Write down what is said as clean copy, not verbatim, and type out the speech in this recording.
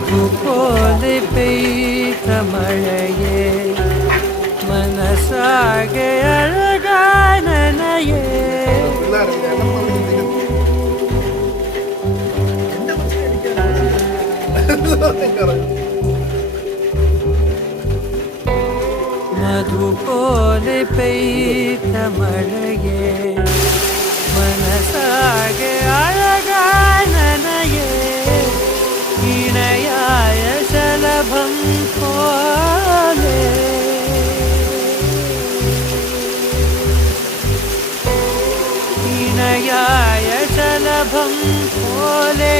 മധുപോലെ പെയ്ത മഴയേ മനസ്സാകെ അഴകാനനയേ മധുപോലെ പെയ്ത മഴയേ മനസ്സാകെ അഴകാനനയേ ഇണയായ ശലഭം പോലെ ഇണയായ ശലഭം പോലെ